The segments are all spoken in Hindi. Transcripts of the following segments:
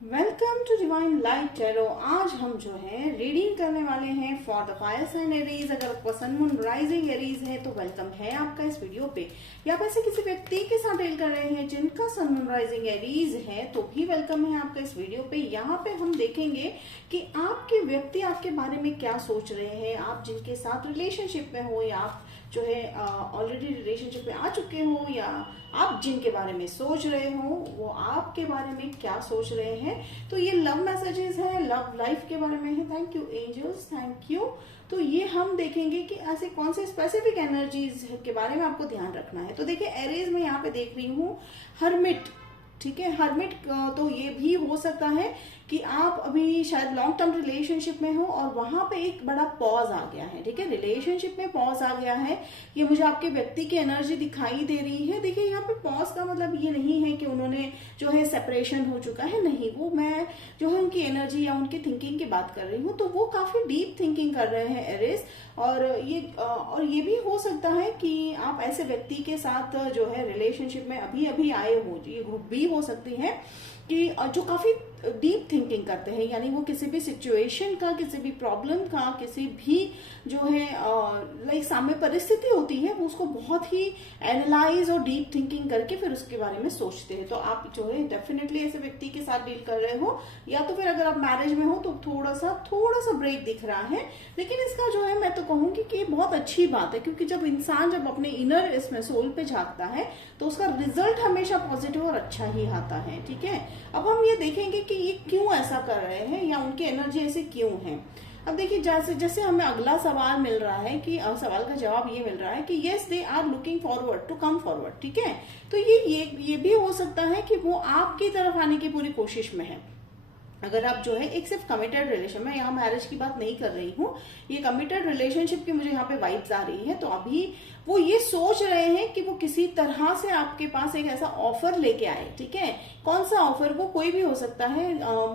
Welcome to divine light tarot. आज हम जो है रीडिंग करने वाले हैं for the fire sign Aries. अगर आपका सन मून राइजिंग एरीज है तो वेलकम है आपका इस वीडियो पे, या वैसे किसी व्यक्ति के साथ डील कर रहे हैं जिनका सन मून राइजिंग एरीज है तो भी वेलकम है आपका इस वीडियो पे। यहाँ पे हम देखेंगे कि आपके व्यक्ति आपके बारे में क्या सोच रहे हैं। आप जिनके साथ रिलेशनशिप में हो या आप जो है ऑलरेडी रिलेशनशिप में आ चुके हो, या आप जिनके बारे में सोच रहे हो वो आपके बारे में क्या सोच रहे हैं। तो ये लव मैसेजेस है, लव लाइफ के बारे में है। Thank you angels, thank you. तो ये हम देखेंगे कि ऐसे कौन से स्पेसिफिक एनर्जीज के बारे में आपको ध्यान रखना है। तो देखिए एरीज में यहाँ पे देख रही हूँ हर्मिट, ठीक है। हर्मिट तो ये भी हो सकता है कि आप अभी शायद लॉन्ग टर्म रिलेशनशिप में हो और वहां पे एक बड़ा पॉज आ गया है, ठीक है। रिलेशनशिप में पॉज आ गया है, ये मुझे आपके व्यक्ति की एनर्जी दिखाई दे रही है। देखिए यहाँ पे पॉज का मतलब ये नहीं है कि उन्होंने जो है सेपरेशन हो चुका है, नहीं। वो मैं जो है उनकी एनर्जी या उनकी थिंकिंग की बात कर रही हूँ। तो वो काफी डीप थिंकिंग कर रहे हैं एरिस। और ये भी हो सकता है कि आप ऐसे व्यक्ति के साथ जो है रिलेशनशिप में अभी अभी आए हो। ये ग्रुप भी हो सकती है कि जो काफी डीप थिंकिंग करते हैं, यानी वो किसी भी सिचुएशन का, किसी भी प्रॉब्लम का, किसी भी जो है लाइक सामने परिस्थिति होती है वो उसको बहुत ही एनालाइज और डीप थिंकिंग करके फिर उसके बारे में सोचते हैं। तो आप जो है डेफिनेटली ऐसे व्यक्ति के साथ डील कर रहे हो, या तो फिर अगर आप मैरिज में हो तो थोड़ा सा ब्रेक दिख रहा है। लेकिन इसका जो है मैं तो कहूंगी कि ये बहुत अच्छी बात है, क्योंकि जब इंसान जब अपने इनर इसमें सोल पे झांकता है तो उसका रिजल्ट हमेशा पॉजिटिव और अच्छा ही आता है, ठीक है। अब हम ये देखेंगे कि ये क्यों ऐसा कर रहे हैं या उनकी एनर्जी ऐसी क्यों है। अब देखिए जैसे जैसे हमें अगला सवाल मिल रहा है कि सवाल का जवाब ये मिल रहा है कि yes they are looking forward to come forward, ठीक है। तो ये भी हो सकता है कि वो आपकी तरफ आने की पूरी कोशिश में है। अगर आप जो है एक सिर्फ कमिटेड रिलेशन में, यहाँ मैरिज की बात नहीं कर रही हूँ, ये कमिटेड रिलेशनशिप की मुझे यहाँ पे वाइब्स आ रही है। तो अभी वो ये सोच रहे हैं कि वो किसी तरह से आपके पास एक ऐसा ऑफर लेके आए, ठीक है। कौन सा ऑफर, वो कोई भी हो सकता है।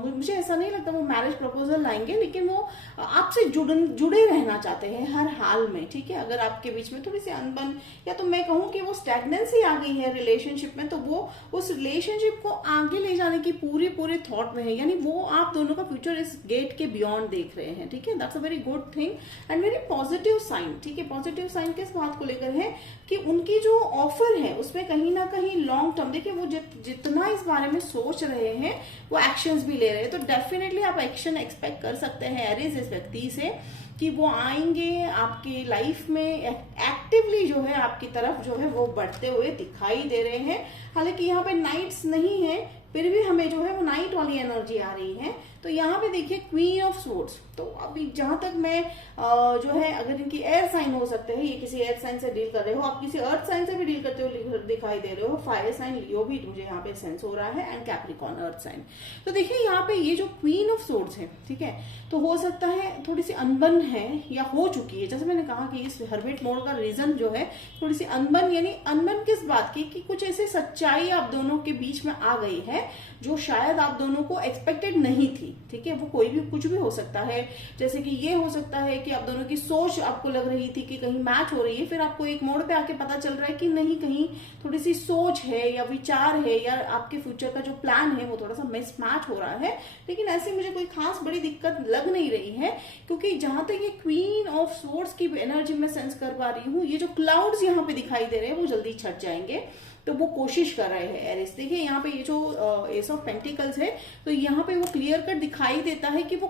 मुझे ऐसा नहीं लगता वो मैरिज प्रपोजल लाएंगे, लेकिन वो आपसे जुड़े रहना चाहते हैं हर हाल में, ठीक है। अगर आपके बीच में थोड़ी सी अनबन, या तो मैं कहूँ कि वो स्टैग्नेंसी आ गई है रिलेशनशिप में, तो वो उस रिलेशनशिप को आगे ले जाने की पूरे थॉट में है, यानी वो आप दोनों का फ्यूचर इस गेट के बियॉन्ड देख रहे हैं, ठीक है। That's a very good thing and very positive sign, ठीक है। पॉजिटिव साइन किस बात को लेकर है कि उनकी जो ऑफर है उसमें कहीं ना कहीं लॉन्ग टर्म, देखिए वो जितना इस बारे में सोच रहे हैं वो एक्शंस भी ले रहे हैं। तो डेफिनेटली आप एक्शन एक्सपेक्ट कर सकते हैं एरीज इस व्यक्ति से कि वो आएंगे आपकी लाइफ में एक्टिवली, जो है आपकी तरफ जो है वो बढ़ते हुए दिखाई दे रहे हैं। हालांकि यहाँ पे नाइट्स नहीं है, फिर भी हमें जो है वो नाइट वाली एनर्जी आ रही है। तो यहाँ पे देखिए क्वीन ऑफ स्वॉर्ड्स। तो अभी जहां तक मैं जो है, अगर इनकी एयर साइन हो सकते हैं, ये किसी एयर साइन से डील कर रहे हो, आप किसी अर्थ साइन से भी डील करते हुए दिखाई दे रहे हो। फायर साइन लियो भी मुझे यहाँ पे सेंस हो रहा है, एंड कैप्रिकॉर्न अर्थ साइन। तो देखिए यहाँ पे ये जो क्वीन ऑफ स्वॉर्ड्स है, ठीक है, तो हो सकता है थोड़ी सी अनबन है या हो चुकी है। जैसे मैंने कहा कि इस हर्मिट मोड का रीजन जो है थोड़ी सी अनबन, यानी अनबन किस बात की कि कुछ ऐसी सच्चाई आप दोनों के बीच में आ गई है जो शायद आप दोनों को एक्सपेक्टेड नहीं थी, ठीक है। वो कोई भी कुछ भी हो सकता है, जैसे कि ये हो सकता है कि आप दोनों की सोच आपको लग रही थी कि कहीं मैच हो रही है, फिर आपको एक मोड़ पे आके पता चल रहा है कि नहीं, कहीं थोड़ी सी सोच है या विचार है या आपके फ्यूचर का जो प्लान है वो थोड़ा सा मिसमैच हो रहा है। लेकिन ऐसी मुझे कोई खास बड़ी दिक्कत लग नहीं रही है, क्योंकि जहां तक ये क्वीन ऑफ स्वॉर्ड्स की एनर्जी में सेंस कर पा रही हूँ, ये जो क्लाउड्स यहाँ पे दिखाई दे रहे हैं वो जल्दी छट जाएंगे। तो वो कोशिश कर रहे हैं एरिस। देखिए यहाँ पे ये जो एस ऑफ पेंटिकल्स है, तो यहाँ पे वो क्लियर कट दिखाई देता है कि वो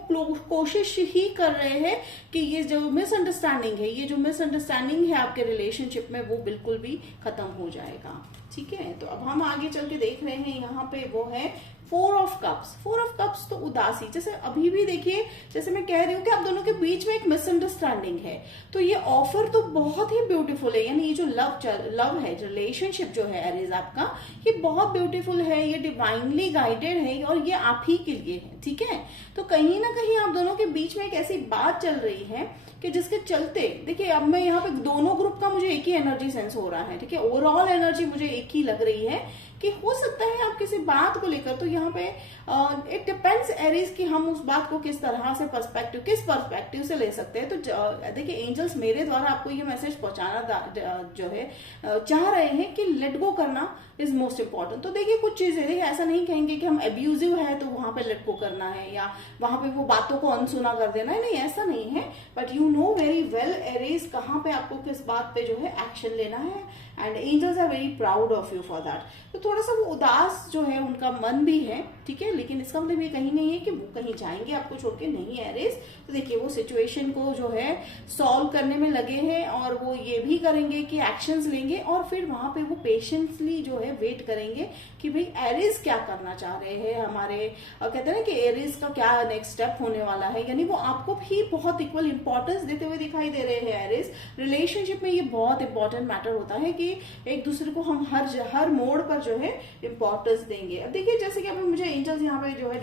कोशिश ही कर रहे हैं कि ये जो मिसअंडरस्टैंडिंग है, ये जो मिसअंडरस्टैंडिंग है आपके रिलेशनशिप में, वो बिल्कुल भी खत्म हो जाएगा, ठीक है। तो अब हम आगे चल के देख रहे हैं, यहाँ पे वो है four of cups. Four of cups तो उदासी, जैसे अभी भी देखिए, जैसे मैं कह रही हूँ कि आप दोनों के बीच में एक मिसअंडरस्टैंडिंग है। तो ये ऑफर तो बहुत ही ब्यूटीफुल है, यानी ये जो लव है, रिलेशनशिप जो है एरीज आपका, ये बहुत ब्यूटीफुल है, ये डिवाइनली गाइडेड है और ये आप ही के लिए है, ठीक है। तो कहीं ना कहीं आप दोनों के बीच में एक ऐसी बात चल रही है कि जिसके चलते, देखिए अब मैं यहाँ पे दोनों ग्रुप का मुझे एक ही एनर्जी सेंस हो रहा है, ठीक है। ओवरऑल एनर्जी मुझे एक ही लग रही है कि हो सकता है आप किसी बात को लेकर, तो यहाँ पे इट डिपेंड्स एरीज कि हम उस बात को किस तरह से किस पर्सपेक्टिव से ले सकते हैं। तो देखिए एंजल्स मेरे द्वारा आपको ये मैसेज पहुंचाना जो है चाह रहे हैं कि लेट गो करना इज मोस्ट इम्पोर्टेंट। तो देखिए कुछ चीजें, देखिए ऐसा नहीं कहेंगे कि हम एब्यूजिव है तो वहां पे लेट गो करना है या वहां पे वो बातों को अनसुना कर देना है, नहीं ऐसा नहीं है। But you know very well Aries कहाँ पे आपको किस बात पे जो है एक्शन लेना है, and angels are very proud of you for that. तो थोड़ा सा वो उदास जो है उनका मन भी है, ठीक है, लेकिन इसका मतलब ये कहीं नहीं है कि वो कहीं जाएंगे आपको छोड़ के, नहीं है एरीज। तो देखिए वो सिचुएशन को जो है सॉल्व करने में लगे हैं और वो ये भी करेंगे कि एक्शंस लेंगे और फिर वहां पे वो पेशेंसली जो है वेट करेंगे कि भाई एरीज क्या करना चाह रहे हैं हमारे, कहते हैं ना कि एरीज का क्या नेक्स्ट स्टेप होने वाला है, यानी वो आपको भी बहुत इक्वल इंपॉर्टेंस देते हुए दिखाई दे रहे हैं एरीज। रिलेशनशिप में ये बहुत इंपॉर्टेंट मैटर होता है कि एक दूसरे को हम हर मोड़ पर जो है इंपॉर्टेंस देंगे। अब देखिए जैसे कि अभी मुझे एंजल्स यहाँ पे जो है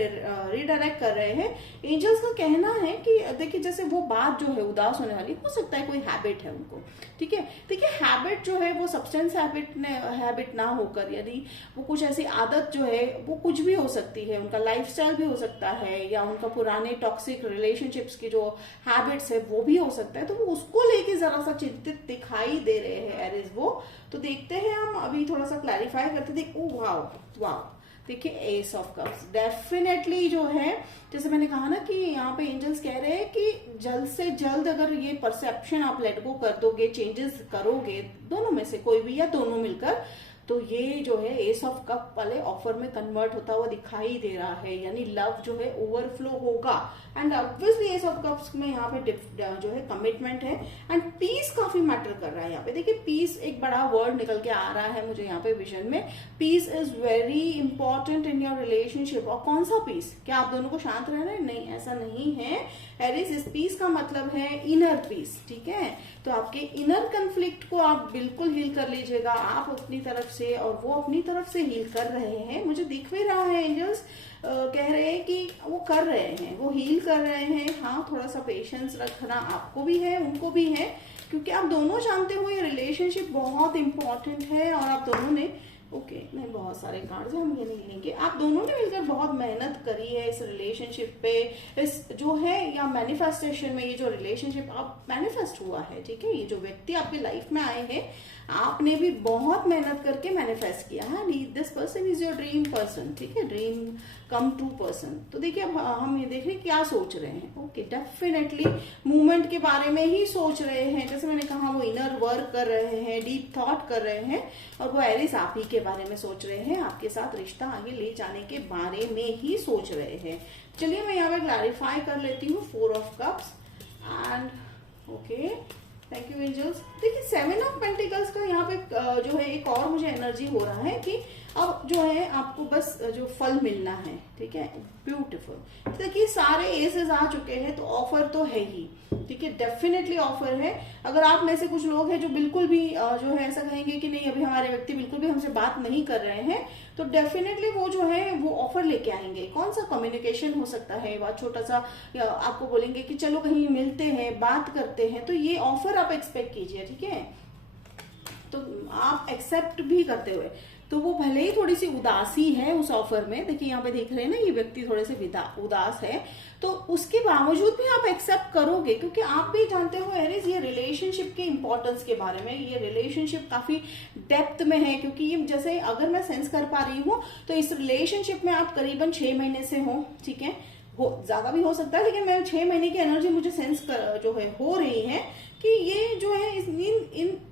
रिडायरेक्ट कर रहे हैं, एंजल्स का कहना है कि देखिए जैसे वो बात जो है उदास होने वाली, हो सकता है कोई हैबिट है उनको, ठीक है। देखिए हैबिट जो है वो सब्सटेंस हैबिट ना होकर, यानी वो कुछ ऐसी आदत जो है वो कुछ भी हो सकती है, उनका लाइफस्टाइल भी हो सकता है या उनका पुराने टॉक्सिक रिलेशनशिप्स की जो हैबिट्स है वो भी हो सकता है। तो वो उसको लेके जरा सा चिंतित दिखाई दे रहे हैं एरीज वो। तो देखते हैं हम अभी थोड़ा सा क्लैरिफाई करते, देख ओ वाओ वाओ, देखिए एस ऑफ कप्स डेफिनेटली जो है, जैसे मैंने कहा ना कि यहाँ पे एंजल्स कह रहे हैं कि जल्द से जल्द अगर ये परसेप्शन आप लेट गो कर दोगे, चेंजेस करोगे, दोनों में से कोई भी या दोनों मिलकर, तो ये जो है एस ऑफ कप वाले ऑफर में कन्वर्ट होता हुआ दिखाई दे रहा है, यानी लव जो है ओवरफ्लो होगा। And obviously S of cups में यहाँ पे जो है कमिटमेंट है एंड पीस काफी मैटर कर रहा है यहाँ पे। देखिए पीस एक बड़ा वर्ड निकल के आ रहा है मुझे यहाँ पे विजन में। Peace is very important in your relationship. और कौन सा पीस? क्या आप दोनों को शांत रहना है? नहीं, ऐसा नहीं है एरीज। इस पीस का मतलब है इनर पीस, ठीक है। तो आपके इनर कंफ्लिक्ट को आप बिल्कुल हील कर लीजिएगा, आप अपनी तरफ से और वो अपनी तरफ से हील कर रहे हैं। मुझे दिख भी रहा है एंजल्स कह रहे हैं कि वो कर रहे हैं, वो हील कर रहे हैं। हाँ, थोड़ा सा पेशेंस रखना आपको भी है, उनको भी है, क्योंकि आप दोनों जानते हो ये रिलेशनशिप बहुत इंपॉर्टेंट है और आप दोनों ने नहीं, बहुत सारे कार्ड्स हैं, हम ये नहीं लेंगे। आप दोनों ने मिलकर बहुत मेहनत करी है इस रिलेशनशिप पे, इस जो है या मैनिफेस्टेशन में, ये जो रिलेशनशिप आप मैनिफेस्ट हुआ है, ठीक है। ये जो व्यक्ति आपकी लाइफ में आए हैं, आपने भी बहुत मेहनत करके मैनिफेस्ट किया है। This person is your dream person, ठीक है, ड्रीम कम ट्रू पर्सन। तो देखिए अब हम ये देख रहे हैं क्या सोच रहे हैं। ओके, डेफिनेटली मूवमेंट के बारे में ही सोच रहे हैं। जैसे मैंने कहा, वो इनर वर्क कर रहे हैं, डीप थॉट कर रहे हैं, और वो एरिस आप ही के बारे में सोच रहे हैं, आपके साथ रिश्ता आगे ले जाने के बारे में ही सोच रहे हैं। चलिए मैं यहाँ पे क्लैरिफाई कर लेती हूँ 4 of cups and okay, thank you angels. देखिए 7 ऑफ पेंटिकल्स का यहाँ पे जो है एक और मुझे एनर्जी हो रहा है कि अब जो है आपको बस जो फल मिलना है, ठीक है, ब्यूटीफुल। देखिए सारे एसेस आ चुके हैं, तो ऑफर तो है ही, ठीक है, डेफिनेटली ऑफर है। अगर आप में से कुछ लोग हैं जो बिल्कुल भी जो है ऐसा कहेंगे कि नहीं अभी हमारे व्यक्ति बिल्कुल भी हमसे बात नहीं कर रहे हैं, तो डेफिनेटली वो जो है वो ऑफर लेके आएंगे। कौन सा कम्युनिकेशन हो सकता है, वह छोटा सा आपको बोलेंगे कि चलो कहीं मिलते हैं, बात करते हैं, तो ये ऑफर आप एक्सपेक्ट कीजिए, ठीक है। तो आप एक्सेप्ट भी करते हुए, तो वो भले ही थोड़ी सी उदासी है उस ऑफर में, देखिए यहाँ पे देख रहे हैं ना, ये व्यक्ति थोड़े से उदास है, तो उसके बावजूद भी आप एक्सेप्ट करोगे, क्योंकि आप भी जानते हो एरिस ये रिलेशनशिप के इंपॉर्टेंस के बारे में, ये रिलेशनशिप काफी डेप्थ में है। क्योंकि ये जैसे अगर मैं सेंस कर पा रही हूँ तो इस रिलेशनशिप में आप करीबन 6 महीने से हो, ठीक है, ज्यादा भी हो सकता है, लेकिन मैं 6 महीने की एनर्जी मुझे सेंस जो है हो रही है कि ये जो है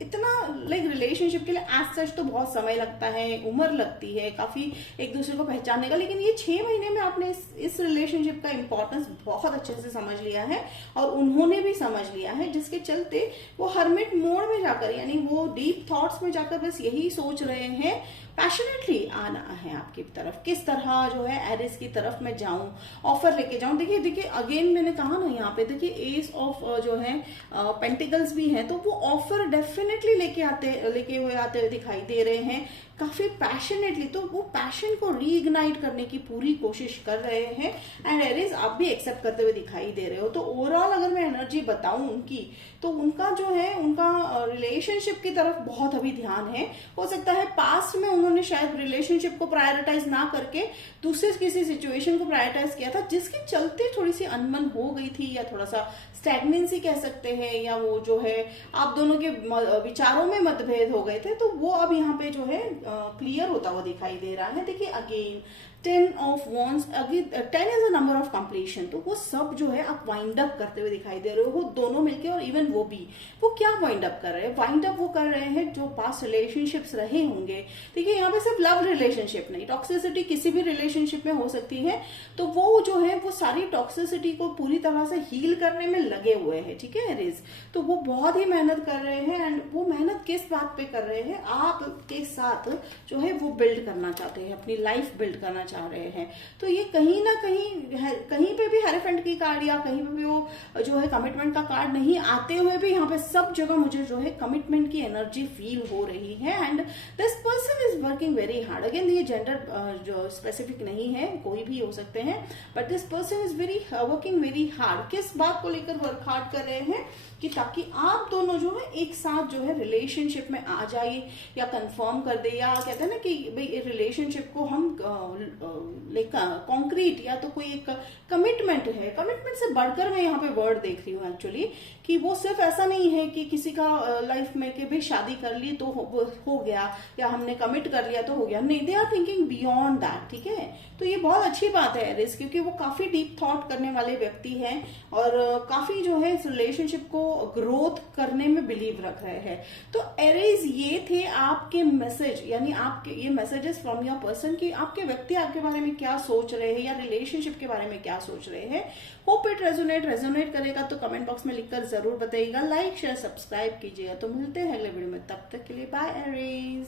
इतना लाइक रिलेशनशिप के लिए एज सच तो बहुत समय लगता है, उम्र लगती है काफी एक दूसरे को पहचानने का, लेकिन ये 6 महीने में आपने इस रिलेशनशिप का इंपॉर्टेंस बहुत अच्छे से समझ लिया है और उन्होंने भी समझ लिया है, जिसके चलते वो हर्मिट मोड में जाकर, यानी वो डीप थॉट्स में जाकर बस यही सोच रहे हैं, पैशनेटली आना है आपकी तरफ, किस तरह जो है एरिस की तरफ मैं जाऊं, ऑफर लेके जाऊं। देखिए अगेन मैंने कहा ना, यहाँ पे देखिए एस ऑफ जो है पेंटिकल्स भी है, तो वो ऑफर डेफिनेटली लेके हुए आते हुए दिखाई दे रहे हैं। काफी पैशनेटली, तो वो पैशन को रीइग्नाइट करने की पूरी कोशिश कर रहे हैं। एंड एरीज आप भी एक्सेप्ट करते हुए दिखाई दे रहे हो। तो ओवरऑल अगर मैं एनर्जी बताऊं उनकी, तो उनका जो है उनका रिलेशनशिप की तरफ बहुत अभी ध्यान है। हो सकता है पास्ट में उन्होंने शायद रिलेशनशिप को प्रायोरिटाइज ना करके दूसरे किसी सिचुएशन को प्रायोरिटाइज किया था, जिसके चलते थोड़ी सी अनबन हो गई थी, या थोड़ा सा स्टैग्नेंसी कह सकते हैं, या वो जो है आप दोनों के विचारों में मतभेद हो गए थे। तो वो अब यहाँ पे जो है क्लियर होता हुआ दिखाई दे रहा है। देखिए अगेन 10 ऑफ वॉन्ड्स, अभी 10 is a number of completion. तो वो सब जो है आप वाइंड अप करते हुए दिखाई दे रहे हो, वो दोनों मिलके, और इवन वो भी, वो क्या वाइंड अप कर रहे हैं? वाइंड अप वो कर रहे हैं जो पास्ट रिलेशनशिप्स रहे होंगे। देखिए यहाँ पे सिर्फ लव रिलेशनशिप नहीं, टॉक्सिसिटी किसी भी रिलेशनशिप में हो सकती है। तो वो जो है वो सारी टॉक्सिसिटी को पूरी तरह से हील करने में लगे हुए हैं, ठीक है एरीज। तो वो बहुत ही मेहनत कर रहे हैं। एंड वो मेहनत किस बात पे कर रहे हैं? आपके साथ जो है वो बिल्ड करना चाहते हैं, अपनी लाइफ बिल्ड करना चाह रहे हैं। तो ये कहीं ना कहीं पे भी हेरेफेंट की कार्ड या कहीं पे भी वो जो है कमिटमेंट का कार्ड नहीं आते हुए भी यहाँ पे सब जगह मुझे जो है कमिटमेंट की एनर्जी फील हो रही है। And this person is working very hard. Again ये जेंडर जो स्पेसिफिक नहीं है, कोई भी हो सकते हैं, but this person is working very hard. किस बात को लेकर वर्क हार्ड कर रहे हैं? कि ताकि आप दोनों जो है एक साथ जो है रिलेशनशिप में आ जाइए, या कंफर्म कर दे, या कहते हैं ना कि भाई रिलेशनशिप को हम कॉन्क्रीट, या तो कोई एक कमिटमेंट है। कमिटमेंट से बढ़कर मैं यहाँ पे वर्ड देख रही हूँ एक्चुअली, कि वो सिर्फ ऐसा नहीं है कि किसी का लाइफ में कि भाई शादी कर ली तो हो गया, या हमने कमिट कर लिया तो हो गया। नहीं, they are thinking beyond that, ठीक है। तो ये बहुत अच्छी बात है एरिस, क्योंकि वो काफी डीप थॉट करने वाले व्यक्ति हैं, और काफी जो है इस रिलेशनशिप को ग्रोथ करने में बिलीव रख रहे हैं। तो एरीज ये थे आपके मैसेज, यानी आपके ये मैसेजेस फ्रॉम योर पर्सन कि आपके व्यक्ति आपके बारे में क्या सोच रहे हैं, या रिलेशनशिप के बारे में क्या सोच रहे हैं। होप इट रेजोनेट करेगा तो कमेंट बॉक्स में लिखकर जरूर बताइएगा। लाइक शेयर सब्सक्राइब कीजिएगा। तो मिलते हैं अगले वीडियो में, तब तक के लिए बाय एरीज।